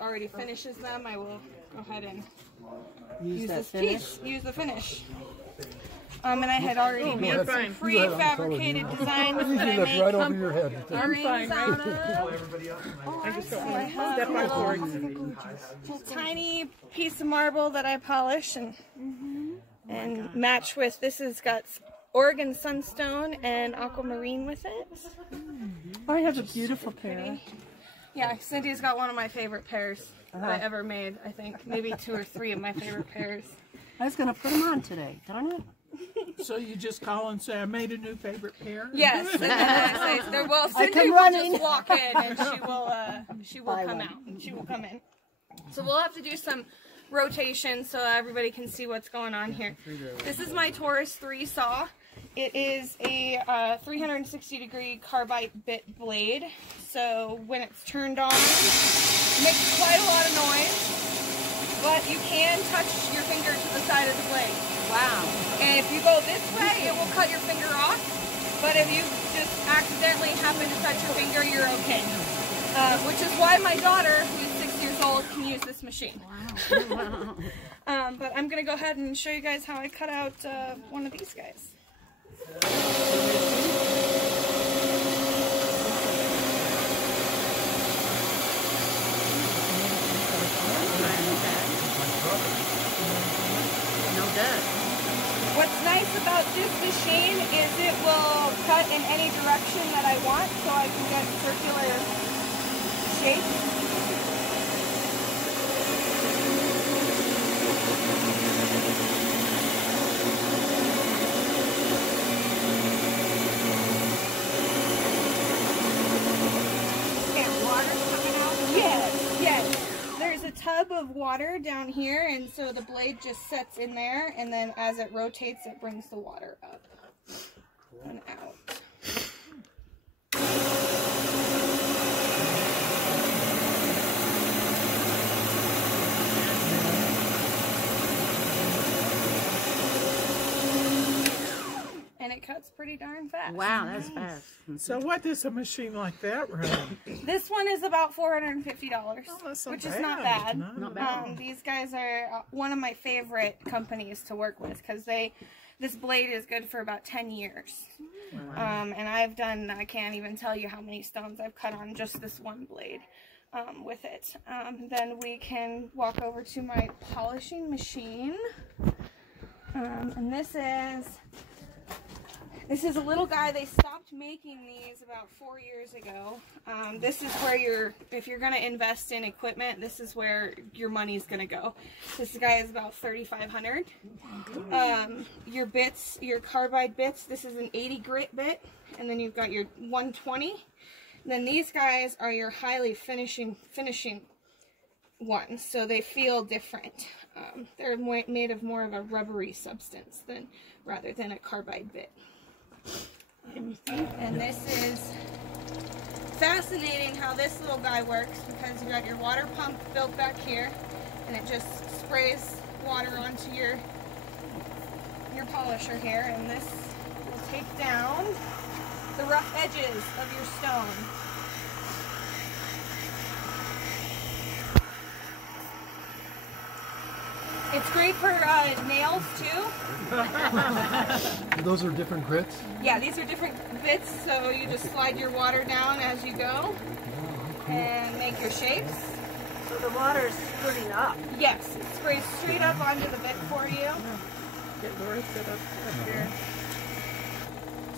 already finishes them, I will go ahead and use this piece. Use the finish. And I had already made some prefabricated designs that I make right over your head. rings out of. So I have a little tiny piece of marble that I polish and match with. This has got Oregon Sunstone and Aquamarine with it. Oh, I have a beautiful pair. Yeah, Cynthia's got one of my favorite pairs I ever made, I think. Maybe 2 or 3 of my favorite pairs. I was going to put them on today, darn it. So you just call and say, I made a new favorite pair? Yes, and then I say, well, Cynthia will just walk in and she will come out and she will come in. So we'll have to do some rotation so everybody can see what's going on here. This is my Taurus 3 saw. It is a 360-degree carbide bit blade, so when it's turned on, it makes quite a lot of noise, but you can touch your finger to the side of the blade. Wow. And if you go this way, it will cut your finger off, but if you just accidentally happen to touch your finger, you're okay. Which is why my daughter, who's 6 years old, can use this machine. Wow. But I'm going to go ahead and show you guys how I cut out one of these guys. What's nice about this machine is it will cut in any direction that I want, so I can get circular shapes. Tub of water down here, and so the blade just sets in there, and then as it rotates it brings the water up and out. And it cuts pretty darn fast. Wow, that's fast. So what does a machine like that run? This one is about $450, which is not bad. Not bad. These guys are one of my favorite companies to work with because this blade is good for about 10 years. Wow. And I've done, I can't even tell you how many stones I've cut on just this one blade with it. Then we can walk over to my polishing machine. And this is a little guy. They stopped making these about 4 years ago. This is where if you're going to invest in equipment, this is where your money's going to go. This guy is about $3,500. Your bits, your carbide bits, this is an 80 grit bit, and then you've got your 120. And then these guys are your highly finishing ones, so they feel different. They're made of more of a rubbery substance rather than a carbide bit. And this is fascinating how this little guy works because you got your water pump built back here, and it just sprays water onto your polisher here, and this will take down the rough edges of your stone. It's great for nails too. Those are different grits? Yeah, these are different bits, so you just slide your water down as you go and make your shapes. So the water is squirting up. Yes, it sprays straight up onto the bit for you. Get Laura set up here.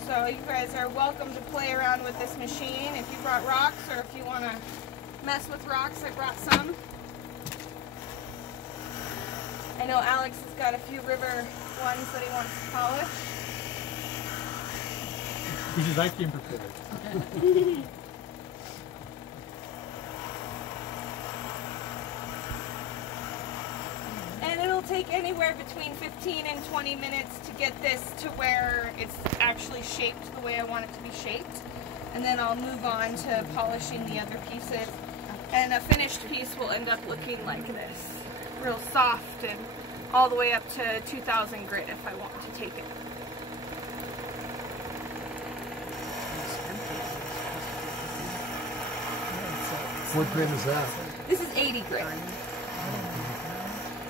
So you guys are welcome to play around with this machine. If you brought rocks or if you want to mess with rocks, I brought some. I know Alex has got a few river ones that he wants to polish. Which is I came prepared. And it'll take anywhere between 15 and 20 minutes to get this to where it's actually shaped the way I want it to be shaped. And then I'll move on to polishing the other pieces. And a finished piece will end up looking like this. Real soft and all the way up to 2,000 grit if I want to take it. What grit is that? This is 80 grit.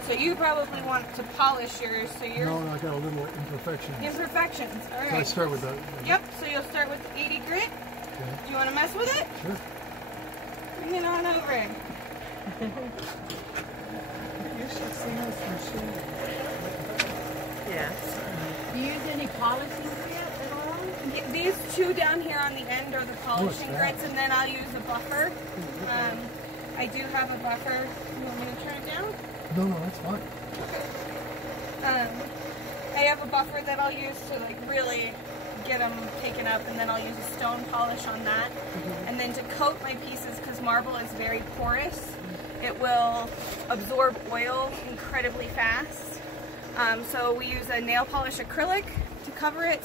So you probably want to polish yours, so you're... No, I got a little imperfection. Imperfections, all right. So I start with that. Yep, so you'll start with 80 grit. Okay. Do you want to mess with it? Sure. Bring it on over. You should see this machine. Yeah. Do you use any polishing grit at all? These two down here on the end are the polishing grits, and then I'll use a buffer. I do have a buffer. You want me to turn it down? No, that's fine. I have a buffer that I'll use to like really get them taken up, and then I'll use a stone polish on that. And then to coat my pieces, because marble is very porous, it will absorb oil incredibly fast. So we use a nail polish acrylic to cover it.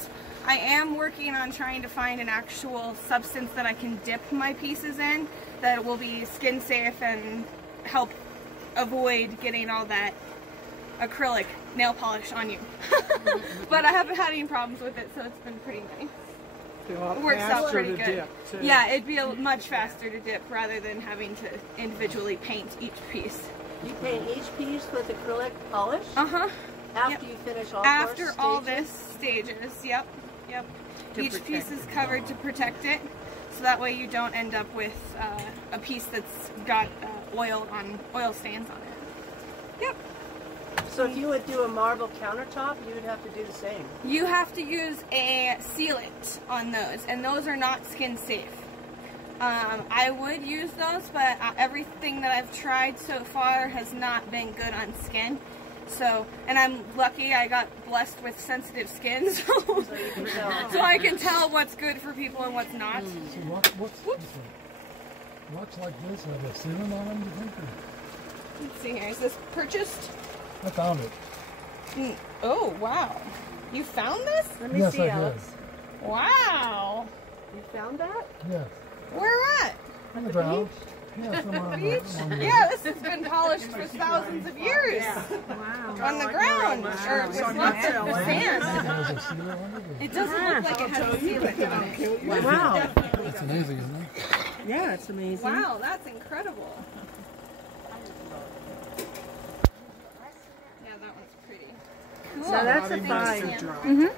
I am working on trying to find an actual substance that I can dip my pieces in that will be skin safe and help avoid getting all that acrylic nail polish on you. But I haven't had any problems with it, so it's been pretty nice. It works out pretty good. Yeah, it'd be much faster to dip rather than having to individually paint each piece. You paint each piece with acrylic polish? Uh-huh. After you finish all After four all stages? this stages, yep. Each piece is covered to protect it, so that way you don't end up with a piece that's got oil stains on it. Yep. So if you would do a marble countertop, you would have to do the same. You have to use a sealant on those, and those are not skin safe. I would use those, but everything that I've tried so far has not been good on skin. So, and I'm lucky I got blessed with sensitive skin, so I can tell what's good for people and what's not. So rocks like this have a sealant on them, you think? Let's see here. Is this purchased? I found it. Oh, wow. You found this? Let me Yes, see, I Alex. did. Wow. You found that? Yes. Where at? On the ground. Yeah, somewhere on the Yeah, this has been polished for thousands of years. Wow. On the ground. Or with lots of sand. There's a sealant on it. It doesn't look like it has a sealant on it. Wow. It's amazing, isn't it? Yeah, it's amazing. Wow, that's incredible. Yeah, that one's pretty. Cool. So that's a Body five. must have dried,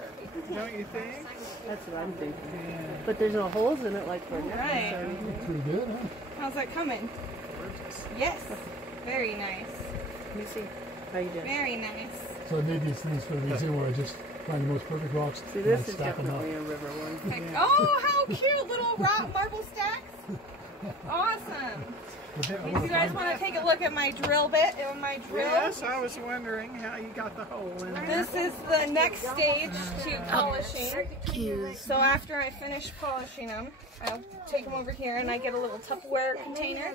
don't you think? That's what I'm thinking. But there's no holes in it like for Right. Pretty good, huh? How's that coming? Yes. Very nice. Let me see how you do. Very nice. So I made these things for a reason where I just find the most perfect rocks See, and this I is stack them up. definitely a river one. Heck, oh, how cute! Little rock marble stacks. Awesome. But then I If wanna you guys find- want to take a look at my drill bit, my drill. Yes, I was wondering how you got the hole in there. This is the next stage to polishing. So after I finish polishing them, I'll take them over here and I get a little Tupperware container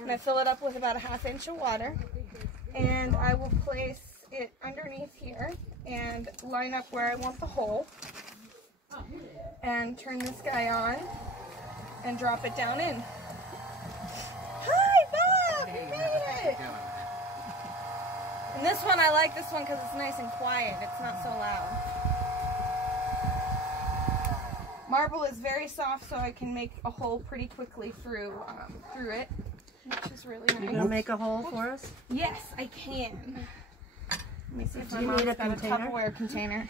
and I fill it up with about a ½ inch of water. And I will place it underneath here and line up where I want the hole. And turn this guy on and drop it down in. Hi, Bob! You made it! And this one, I like this one because it's nice and quiet. It's not so loud. Marble is very soft, so I can make a hole pretty quickly through it, which is really You nice. gonna make a hole for us? Yes, I can. Let me see if Do my you mom's need a got a container? Tupperware container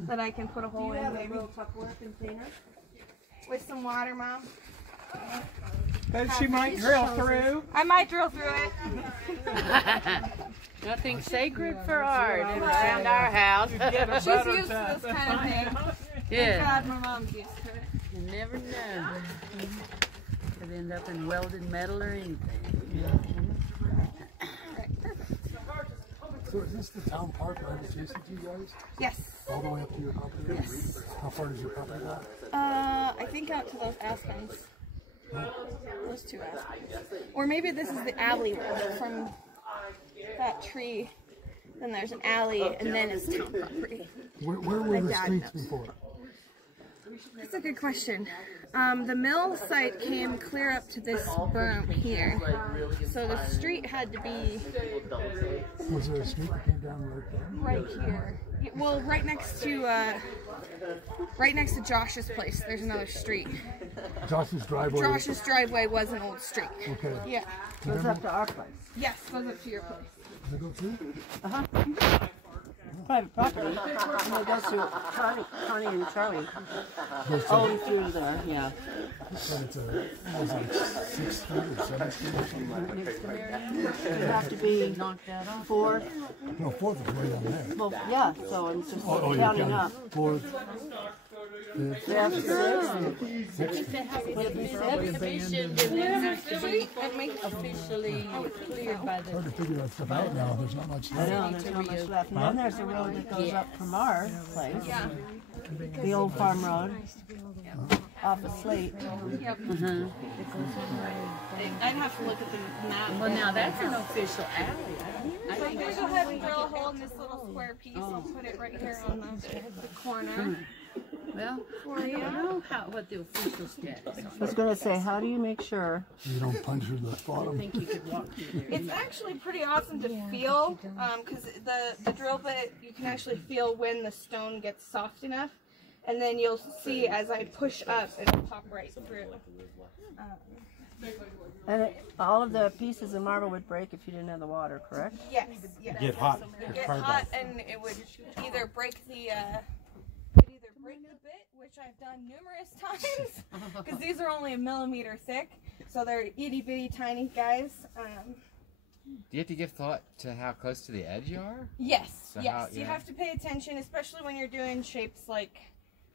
that I can put a hole in, maybe. Tupperware container? With some water, Mom. But she might drill through. I might drill through it. Nothing sacred for art around our house. Get a She's butter used to tub. this kind of thing. Yeah, God, my mom's used to it. you never know. Could end up in welded metal or anything. So is this the town park right adjacent to you guys? Yes. All the way up to your property? Yes. How far does your property go? I think out to those aspens. Those two aspens. Or maybe this is the alleyway from that tree. Then there's an alley, and then it's town property. Where were the streets before? That's a good question. The mill site came clear up to this berm here, so the street had to be Was there a street that came down right there? right here. Yeah, well, right next to Josh's place. There's another street. Josh's driveway. Josh's driveway was an old street. Okay. Yeah. Goes up to our place. Yes, goes up to your place. Does it go through? Private property. And it goes to Connie and Charlie. Oh, through there, yeah. But it's a, was it 6th Street or 7th Street or something? You have to be fourth. No, 4th is way down there. Well, yeah, so I'm just Oh, you're counting up. 4th, 5th, Yeah, 6th. Would it be 6th? Officially cleared by hard to figure that stuff out now. There's not much I left. know, there's not much left. And then there's a road that goes up from our place. Yeah. The old farm road. Off of Slate. Yep. I'd have to look at the map. Well, now that's an official alley. So I'm gonna go ahead and drill a hole in this little square piece. I'll put it right here on the corner. Well, I don't know what the official status I are. was going to say, how do you make sure? You don't punch through the I bottom. think you could walk through there. It's actually pretty awesome to feel, because the drill bit, you can actually feel when the stone gets soft enough, and then you'll see as I push up, it'll pop right through. And all of the pieces of marble would break if you didn't have the water, correct? Yes, yes. Get hot. It'd get hot, and it would either break the bit, which I've done numerous times, because these are only 1 millimeter thick, so they're itty bitty tiny guys. Do you have to give thought to how close to the edge you are? Yes, So yes. how- You yeah. have to pay attention, especially when you're doing shapes like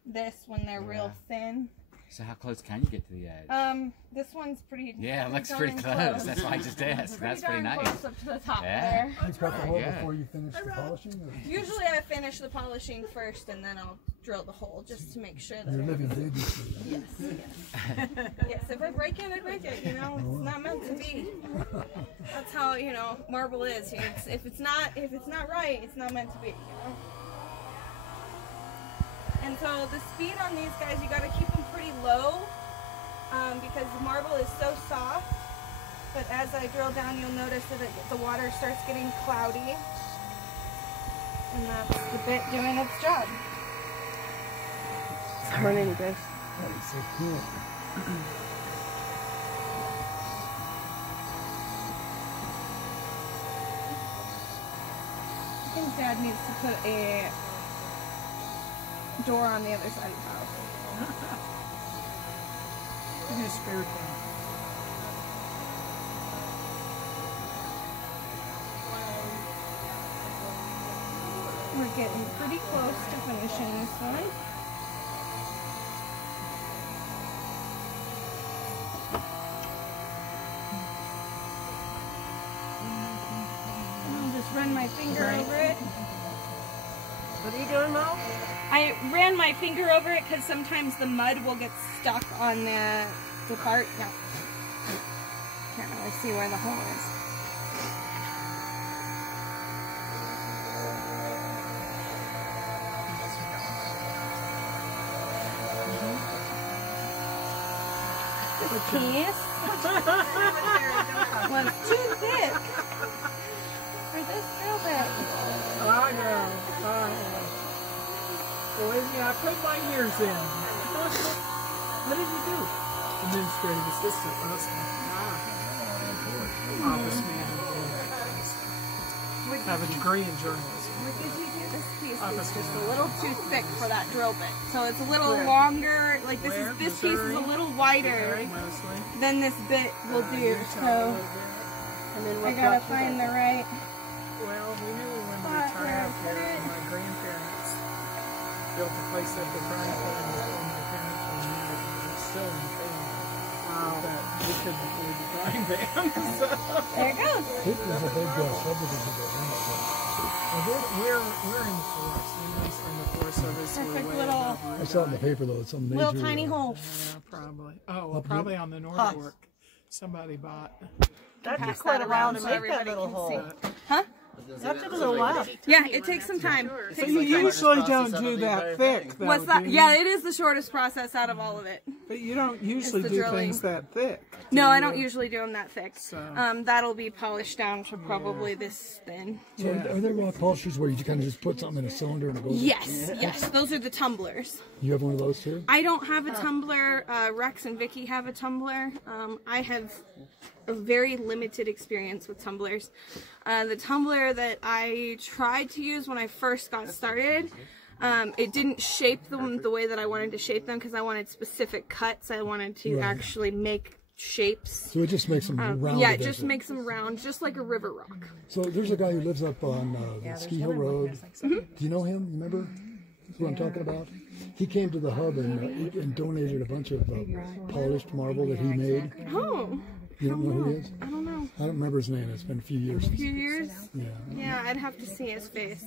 this when they're real thin. So how close can you get to the edge? This one's pretty. Yeah, it looks darn pretty close. That's why I just asked. That's pretty darn nice. close up to the top Yeah. there. You've got the hole Yeah. before you finish the polishing? Or Usually I finish the polishing first, and then I'll drill the hole just to make sure that. you're living dangerously. Yes, yes. Yes, if I break it, I break it. You know, it's not meant to be. That's how, you know, marble is. If it's not right, it's not meant to be. You know. And so the speed on these guys, you got to keep them pretty low, because the marble is so soft. But as I drill down, you'll notice that the water starts getting cloudy, and that's the bit doing its job. Morning, Grace. That is so cool. I think Dad needs to put a door on the other side of the house. In his spare time. We're getting pretty close to finishing this one. I'll just run my finger over it. What are you doing, Mo? I ran my finger over it because sometimes the mud will get stuck on the part. No. Can't really see where the hole is. This piece was too thick for this drill bit. I know. Well, yeah, I put my years in. What did you do? Administrative assistant last time. Office manager. I have a degree in journalism. What did you do? This piece Office is just a manager. little too thick for that drill bit. So it's a little longer. Like this Where? is this piece is a Missouri? little wider Mostly. than this bit will do. So And then I what gotta block you find got? the right. Well, we knew we wanted to Spot retire where up I here. put it. My grandparents built a place up in Brighton, and my parents were married, and it was still in the family. But we couldn't afford the drawing band, so. There it goes. This is a big subdivision. Well, we're in the forest. We're in the forest service. We're Perfect way little- above I river. saw it in the paper though. It's some major. Little tiny hole. Yeah, probably. Oh, well, probably on the North Fork. Somebody bought. That took Pass quite that a while around to so make that everybody little can hole. see. Huh? That took a little while. Yeah, it takes some time. But you usually don't do that thick, though. What's that? do you? Yeah, it is the shortest process out of all of it. But you don't usually the do drilling. things that thick. No, I don't usually do them that thick. So- That'll be polished down to probably this thin. So are there rock polishers where you kind of just put something in a cylinder and it goes? Yes, yes, those are the tumblers. You have one of those too? I don't have a tumbler. Rex and Vicky have a tumbler. I have a very limited experience with tumblers. The tumbler that I tried to use when I first got started, it didn't shape them the way that I wanted to shape them because I wanted specific cuts. I wanted to actually make shapes. So it just makes them round. Yeah, it just makes them round, just like a river rock. So there's a guy who lives up on Ski Hill Road. Do you know him? Remember who I'm talking about? He came to the hub and donated a bunch of polished marble that he made. Oh, You don't know who he is? I don't know. I don't remember his name. It's been a few years. A few years? Yeah. Yeah, I'd have to see his face.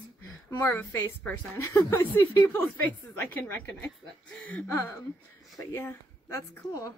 I'm more of a face person. I see people's faces, I can recognize them. But yeah, that's cool.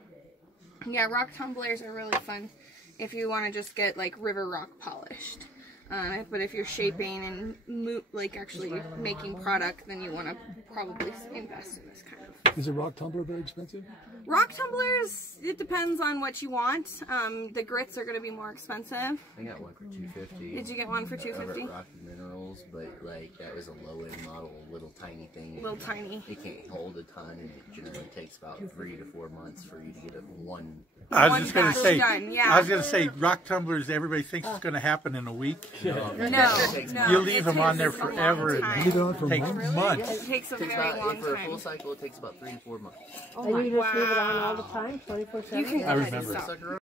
Yeah, rock tumblers are really fun if you want to just get like river rock polished. But if you're shaping and like actually making product, then you want to probably invest in this kind of. Is a rock tumbler very expensive? Rock tumblers, it depends on what you want. The grits are going to be more expensive. I got one for $250. Did you get one for $250? Over at Rocky Minerals, but like that was a low-end model, little tiny thing. Little tiny. It can't hold a ton, and it generally takes about 3 to 4 months for you to get it one. I was just going to say, done, yeah. I was going to say, rock tumblers. Everybody thinks it's going to happen in a week. No, You leave them on it there takes a long forever. time. Leave it on for It takes months? months. It takes a Takes very about, long for a full time. cycle, it takes about 3 to 4 months. And you just leave it on all the time, 24/7? You can go I ahead and remember. stop.